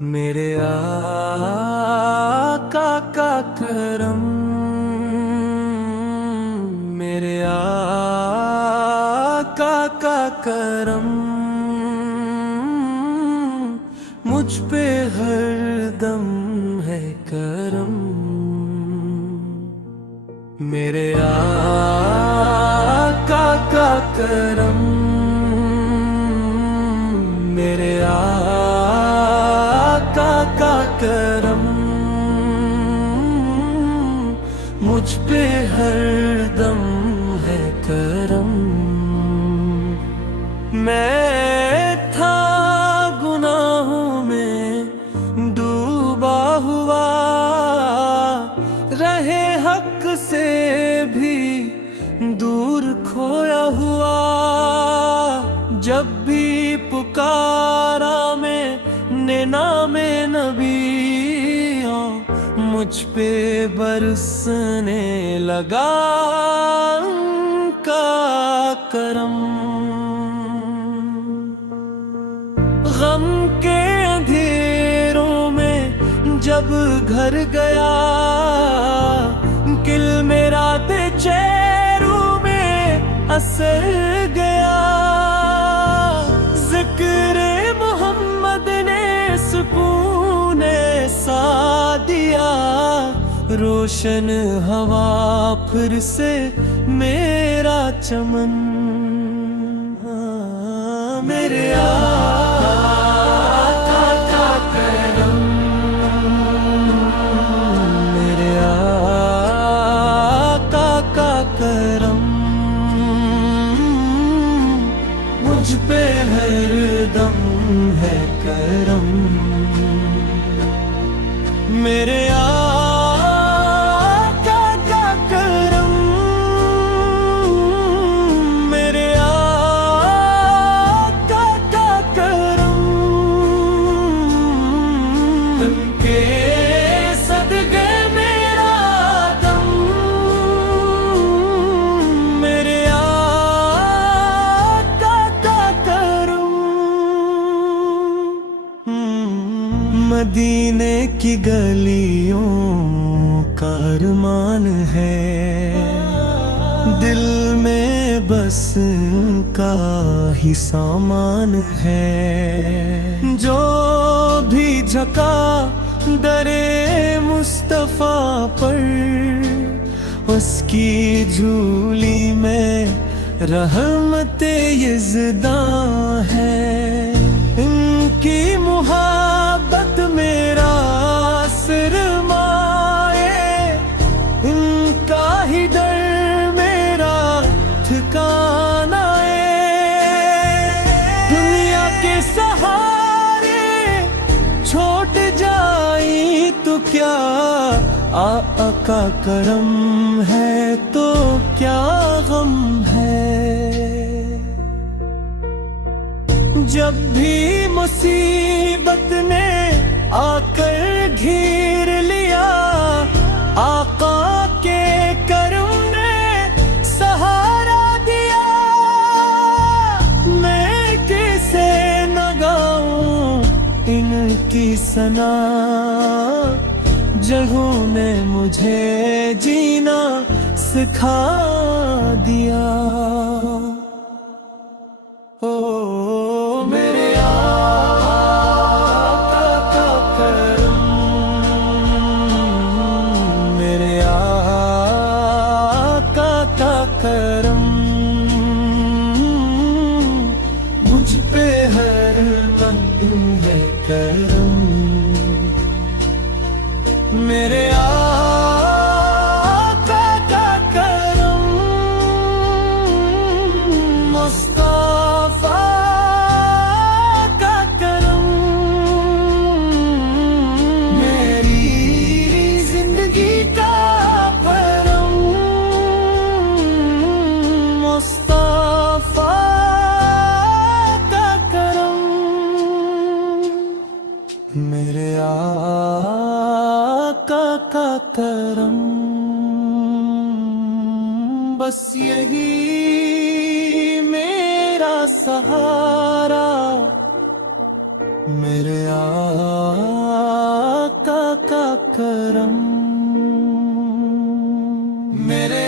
मेरे आका का करम, मेरे आका का करम मुझ पे हरदम है करम। मेरे आका का करम, मेरे आका का करम मुझ पे हरदम है करम। मैं था गुनाहों में डूबा हुआ, रहे हक से भी दूर खोया हुआ। जब भी पुकारा मैंने नामे नबी, मुझ पे बरसने लगा उनका करम। गम के अंधेरों में जब घर गया, किल मेरा ते चेहरों में असर गया। जिक्र मोहम्मद ने सुकून सा दिया, रोशन हवा फिर से मेरा चमन। मेरे आका का करम, मेरे आका का करम मुझ पे हरदम है करम। मेरे आका का करम, मेरे आका का करम उनके सदके मेरा दम। मेरे आका का करम, मदीने की गलियों का अरमान है, दिल में बस का ही सामान है। जो भी झका दरे मुस्तफा पर, उसकी झूली में रहमते यज़दां है। इनकी मुहब्बत मेरा सरमाए, इनका ही डर मेरा ठिकाना है। दुनिया के सहारे छोड़ जाई तो क्या, आका करम है तो क्या गम है। जब भी मुसीबत ने आकर घेर लिया, आका के करम ने सहारा दिया। मैं कैसे न गाऊं इनकी सना, जगहों ने मुझे जीना सिखा दिया। ओ मेरे आका का करम, मेरे आका का करम मुझ पे हरदम है करम। मेरे आका का करम, मुस्तफा का करम मेरी जिंदगी का परम। मुस्तफा का करम, मेरे आका का करम, बस यही मेरा सहारा। मेरे दाता का करम, मेरे